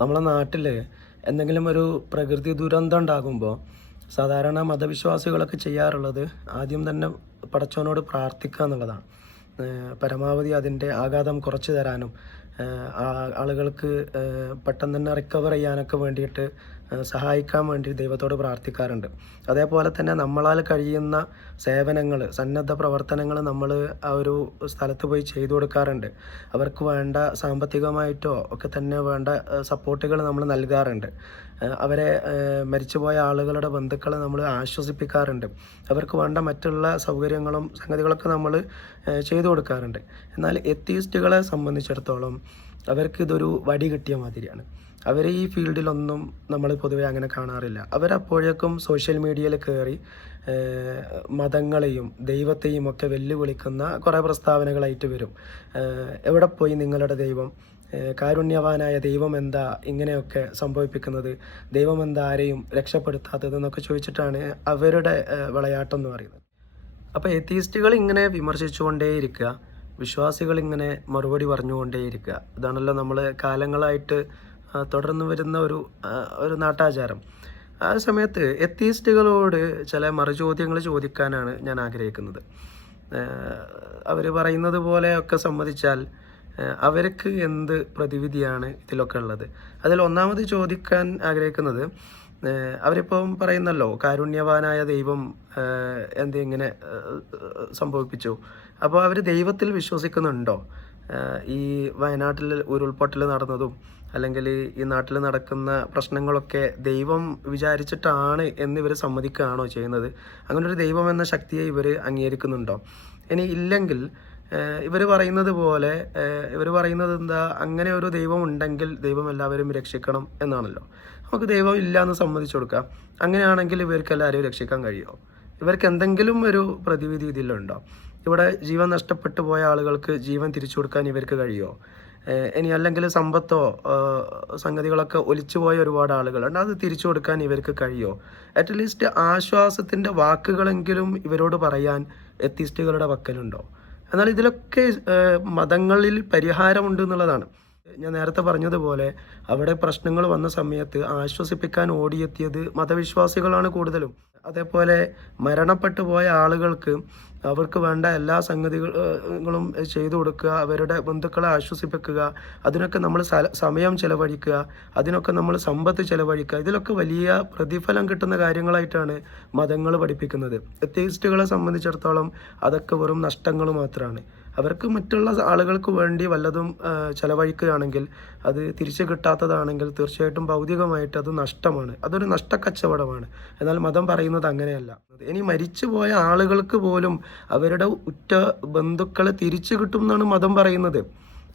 നമ്മളെ നാട്ടിൽ എന്തെങ്കിലും ഒരു പ്രകൃതി ദുരന്തം ഉണ്ടാകുമ്പോൾ സാധാരണ മതവിശ്വാസികളൊക്കെ ചെയ്യാറുള്ളത് ആദ്യം തന്നെ പടച്ചവനോട് പ്രാർത്ഥിക്കുക എന്നുള്ളതാണ്. പരമാവധി അതിന്റെ ആഘാതം കുറച്ച് തരാനും ആളുകൾക്ക് പെട്ടെന്ന് തന്നെ റിക്കവർ ചെയ്യാനൊക്കെ വേണ്ടിയിട്ട് സഹായിക്കാൻ വേണ്ടി ദൈവത്തോട് പ്രാർത്ഥിക്കാറുണ്ട്. അതേപോലെ തന്നെ നമ്മളാൽ കഴിയുന്ന സേവനങ്ങൾ സന്നദ്ധ പ്രവർത്തനങ്ങൾ നമ്മൾ ആ ഒരു സ്ഥലത്ത് പോയി ചെയ്തു കൊടുക്കാറുണ്ട്. അവർക്ക് വേണ്ട സാമ്പത്തികമായിട്ടോ ഒക്കെ തന്നെ വേണ്ട സപ്പോർട്ടുകൾ നമ്മൾ നൽകാറുണ്ട്. അവരെ മരിച്ചുപോയ ആളുകളുടെ ബന്ധുക്കളെ നമ്മൾ ആശ്വസിപ്പിക്കാറുണ്ട്. അവർക്ക് വേണ്ട മറ്റുള്ള സൗകര്യങ്ങളും സംഗതികളൊക്കെ നമ്മൾ ചെയ്തു കൊടുക്കാറുണ്ട്. എന്നാൽ എത്തീസ്റ്റുകളെ സംബന്ധിച്ചിടത്തോളം അവർക്ക് ഇതൊരു വടി കിട്ടിയ മാതിരിയാണ്. അവർ ഈ ഫീൽഡിലൊന്നും നമ്മൾ പൊതുവെ അങ്ങനെ കാണാറില്ല. അവരപ്പോഴേക്കും സോഷ്യൽ മീഡിയയിൽ കയറി മതങ്ങളെയും ദൈവത്തെയും ഒക്കെ വെല്ലുവിളിക്കുന്ന കുറേ പ്രസ്താവനകളായിട്ട് വരും. എവിടെ പോയി നിങ്ങളുടെ ദൈവം? കാരുണ്യവാനായ ദൈവം എന്താ ഇങ്ങനെയൊക്കെ സംഭവിപ്പിക്കുന്നത്? ദൈവം എന്താ ആരെയും രക്ഷപ്പെടുത്താത്തത് എന്നൊക്കെ ചോദിച്ചിട്ടാണ് അവരുടെ വിളയാട്ടം എന്ന് പറയുന്നത്. അപ്പോൾ എത്തീസ്റ്റുകൾ ഇങ്ങനെ വിമർശിച്ചുകൊണ്ടേയിരിക്കുക. വിശ്വാസികൾ ഇങ്ങനെ മറുപടി പറഞ്ഞുകൊണ്ടേയിരിക്കുക. അതാണല്ലോ നമ്മൾ കാലങ്ങളായിട്ട് തുടർന്നു വരുന്ന ഒരു ഒരു നാട്ടാചാരം. ആ സമയത്ത് എത്തീസ്റ്റുകളോട് ചില മറുചോദ്യങ്ങൾ ചോദിക്കാനാണ് ഞാൻ ആഗ്രഹിക്കുന്നത്. അവർ പറയുന്നത് പോലെ ഒക്കെ സമ്മതിച്ചാൽ അവർക്ക് എന്ത് പ്രതിവിധിയാണ് ഇതിലൊക്കെ ഉള്ളത്? അതിൽ ഒന്നാമത് ചോദിക്കാൻ ആഗ്രഹിക്കുന്നത് അവരിപ്പം പറയുന്നല്ലോ കാരുണ്യവാനായ ദൈവം എന്തിങ്ങനെ സംഭവിപ്പിച്ചു. അപ്പോൾ അവർ ദൈവത്തിൽ വിശ്വസിക്കുന്നുണ്ടോ? ഈ വയനാട്ടിൽ ഉരുൾപൊട്ടൽ നടന്നതും അല്ലെങ്കിൽ ഈ നാട്ടിൽ നടക്കുന്ന പ്രശ്നങ്ങളൊക്കെ ദൈവം വിചാരിച്ചിട്ടാണ് എന്നിവർ സമ്മതിക്കുകയാണോ ചെയ്യുന്നത്? അങ്ങനെ ഒരു ദൈവം എന്ന ശക്തിയെ ഇവർ അംഗീകരിക്കുന്നുണ്ടോ? ഇനി ഇല്ലെങ്കിൽ ഇവർ പറയുന്നത് പോലെ ഇവർ പറയുന്നത് എന്താ അങ്ങനെ ഒരു ദൈവം ഉണ്ടെങ്കിൽ ദൈവം എല്ലാവരും രക്ഷിക്കണം എന്നാണല്ലോ. നമുക്ക് ദൈവം ഇല്ല എന്ന് സമ്മതിച്ചു കൊടുക്കാം. അങ്ങനെയാണെങ്കിൽ ഇവർക്ക് എല്ലാവരെയും രക്ഷിക്കാൻ കഴിയുമോ? ഇവർക്ക് എന്തെങ്കിലും ഒരു പ്രതിവിധി ഇതിലുണ്ടോ? ഇവിടെ ജീവൻ നഷ്ടപ്പെട്ടു പോയ ആളുകൾക്ക് ജീവൻ തിരിച്ചു കൊടുക്കാൻ ഇവർക്ക് കഴിയുമോ? ഇനി അല്ലെങ്കിൽ സമ്പത്തോ സംഗതികളൊക്കെ ഒലിച്ചു പോയ ഒരുപാട് ആളുകളുണ്ട്. അത് തിരിച്ചു കൊടുക്കാൻ ഇവർക്ക് കഴിയുമോ? അറ്റ്ലീസ്റ്റ് ആശ്വാസത്തിന്റെ വാക്കുകളെങ്കിലും ഇവരോട് പറയാൻ എത്തിസ്റ്റുകളുടെ പക്കലുണ്ടോ? എന്നാൽ ഇതിലൊക്കെ മതങ്ങളിൽ പരിഹാരമുണ്ട് എന്നുള്ളതാണ്. ഞാൻ നേരത്തെ പറഞ്ഞതുപോലെ അവിടെ പ്രശ്നങ്ങൾ വന്ന സമയത്ത് ആശ്വസിപ്പിക്കാൻ ഓടിയെത്തിയത് മതവിശ്വാസികളാണ് കൂടുതലും. അതേപോലെ മരണപ്പെട്ടു പോയ ആളുകൾക്ക് അവർക്ക് വേണ്ട എല്ലാ സംഗതികളും ചെയ്തു കൊടുക്കുക അവരുടെ ബന്ധുക്കളെ ആശ്വസിപ്പിക്കുക അതിനൊക്കെ നമ്മൾ സമയം ചെലവഴിക്കുക അതിനൊക്കെ നമ്മൾ സമ്പത്ത് ചെലവഴിക്കുക ഇതിലൊക്കെ വലിയ പ്രതിഫലം കിട്ടുന്ന കാര്യങ്ങളായിട്ടാണ് മതങ്ങൾ പഠിപ്പിക്കുന്നത്. എത്തീസ്റ്റുകളെ സംബന്ധിച്ചിടത്തോളം അതൊക്കെ വെറും നഷ്ടങ്ങൾ മാത്രമാണ് അവർക്ക് മറ്റുള്ള ആളുകൾക്ക് വേണ്ടി വല്ലതും ചെലവഴിക്കുകയാണെങ്കിൽ അത് തിരിച്ചു കിട്ടാത്തതാണെങ്കിൽ തീർച്ചയായിട്ടും ഭൗതികമായിട്ട് അത് നഷ്ടമാണ്. അതൊരു നഷ്ടക്കച്ചവടമാണ്. എന്നാൽ മതം പറയുന്നത് അങ്ങനെയല്ല. ഇനി മരിച്ചുപോയ ആളുകൾക്ക് പോലും അവരുടെ ഉറ്റ ബന്ധുക്കളെ തിരിച്ചു കിട്ടും എന്നാണ് മതം പറയുന്നത്.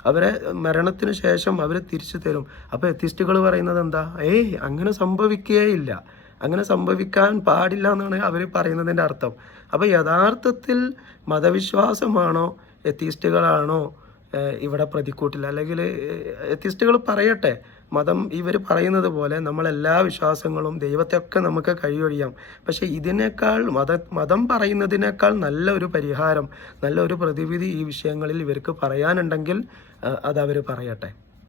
അവരെ മരണത്തിന് ശേഷം അവരെ തിരിച്ചു തരും. അപ്പോൾ എത്തിസ്റ്റുകൾ പറയുന്നത് എന്താ? ഏയ് അങ്ങനെ സംഭവിക്കുകയില്ല. അങ്ങനെ സംഭവിക്കാൻ പാടില്ല എന്നാണ് അവർ പറയുന്നതിന്റെ അർത്ഥം. അപ്പോൾ യഥാർത്ഥത്തിൽ മതവിശ്വാസമാണോ എത്തിസ്റ്റുകളാണോ ഇവിടെ പ്രതിക്കൂട്ടില്ല അല്ലെങ്കിൽ എത്തിസ്റ്റുകൾ പറയട്ടെ. മതം ഇവർ പറയുന്നത് പോലെ നമ്മളെല്ലാ വിശ്വാസങ്ങളും ദൈവത്തെയൊക്കെ നമുക്ക് കഴിയൊഴിയാം. പക്ഷേ ഇതിനേക്കാൾ മത മതം പറയുന്നതിനേക്കാൾ നല്ല ഒരു പരിഹാരം നല്ലൊരു പ്രതിവിധി ഈ വിഷയങ്ങളിൽ ഇവർക്ക് പറയാനുണ്ടെങ്കിൽ അത് അവർ പറയട്ടെ.